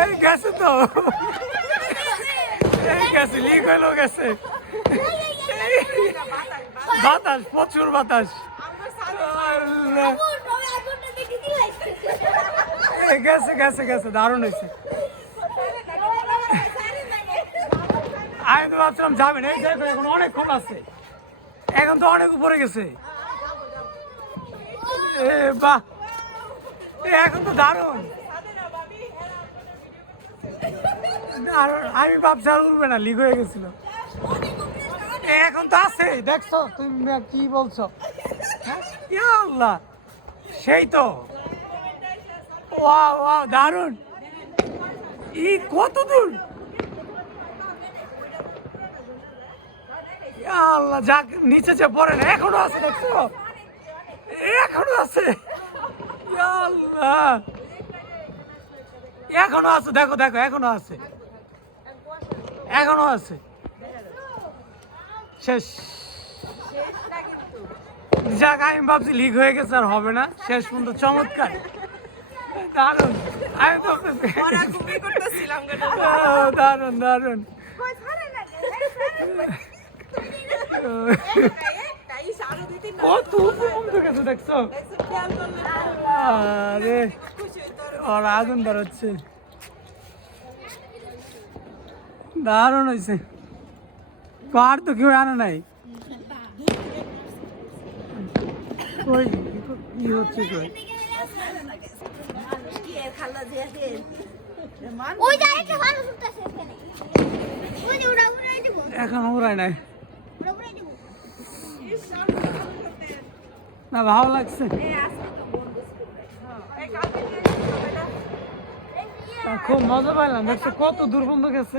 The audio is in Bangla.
এই গেছে তো, এই গেছে, লিক হলো গেছে। বাতাস, প্রচুর বাতাস। আল্লাহ। এই গেছে গেছে গেছে, দারুণ হয়েছে। আমি তো ভাবছিলাম যাবেন, এই দেখো এখন অনেকক্ষণ আছে, এখন তো অনেক উপরে গেছে। এ বাহ, এখন তো দারুণ দারুণ। আমি ভাবছি আর উঠবে না, লিক হয়ে গেছিল। এখন তো আছে, দেখছো তুমি কি বলছো? হ্যাঁ? ইয়া আল্লাহ, সেই তো। ওয়াও ওয়াও, দারুণ। কত দূর! ইয়া আল্লাহ, যাক নিচে যে পড়ে না, এখনো আছে, দেখছো এখনো আছে। ইয়া আল্লাহ, এখনো আছে, দেখো দেখো, এখনো আছে, এখনো আছে। শেষ। যাক, আমি ভাবছি লিক হয়ে গেছে আর হবে না, শেষ পর্যন্ত চমৎকার, দারুণ। আমি তো দারুণ দারুণ। কত উপরে গেছে দেখছো? আরে ওর আগুন ধরাচ্ছে, দারুণ হয়েছে। আর তো কেউ আনে নাই। কই কি হচ্ছে? কই এখন উড়াই নাই না, ভালো লাগছে, খুব মজা পাইলাম। দেখছো কত দূর পর্যন্ত গেছে।